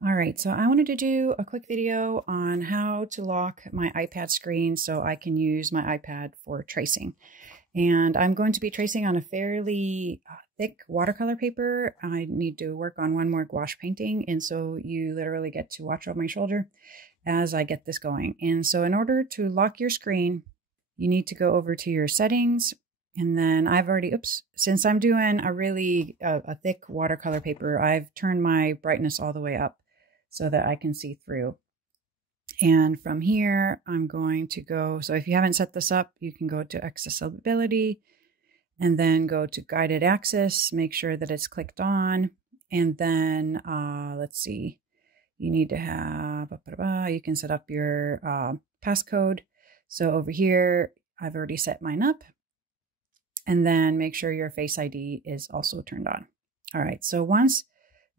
All right, so I wanted to do a quick video on how to lock my iPad screen so I can use my iPad for tracing. And I'm going to be tracing on a fairly thick watercolor paper. I need to work on one more gouache painting, and so you literally get to watch over my shoulder as I get this going. And so in order to lock your screen, you need to go over to your settings. And then I've already, since I'm doing a thick watercolor paper, I've turned my brightness all the way up so that I can see through. And from here, I'm going to go, so if you haven't set this up, you can go to accessibility and then go to guided access, make sure that it's clicked on. And then let's see, you need to have, you can set up your passcode. So over here, I've already set mine up. And then make sure your Face ID is also turned on. All right, so once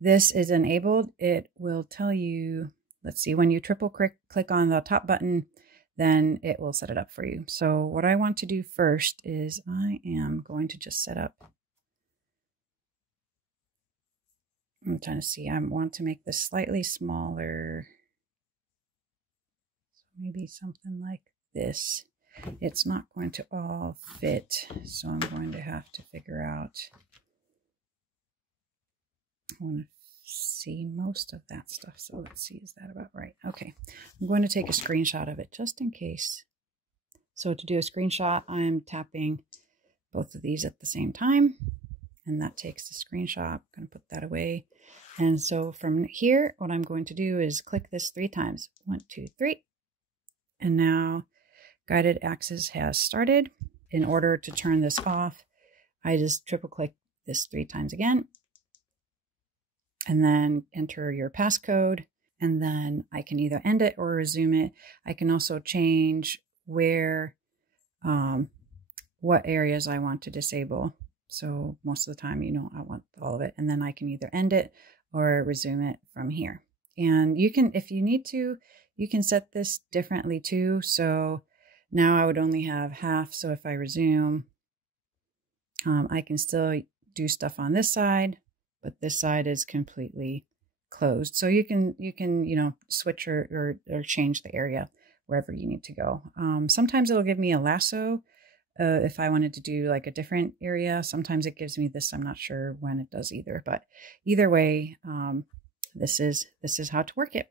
this is enabled, it will tell you, let's see, when you triple click on the top button, then it will set it up for you. So what I want to do first is I am going to just set up. I'm trying to see, I want to make this slightly smaller. So maybe something like this. It's not going to all fit, so I'm going to have to figure out. I want to see most of that stuff, so let's see, is that about right? Okay, I'm going to take a screenshot of it just in case. So to do a screenshot, I'm tapping both of these at the same time, and that takes the screenshot. I'm going to put that away. And so from here, what I'm going to do is click this 3 times. 1, 2, 3. And now guided access has started. In order to turn this off, I just triple click this 3 times again, and then enter your passcode, and then I can either end it or resume it. I can also change where, what areas I want to disable. So most of the time, I want all of it, and then I can either end it or resume it from here. And you can, if you need to, you can set this differently too. So now I would only have half. So if I resume, I can still do stuff on this side, but this side is completely closed. So you can switch or change the area wherever you need to go. Sometimes it'll give me a lasso if I wanted to do like a different area. Sometimes it gives me this. I'm not sure when it does either, but either way, this is how to work it.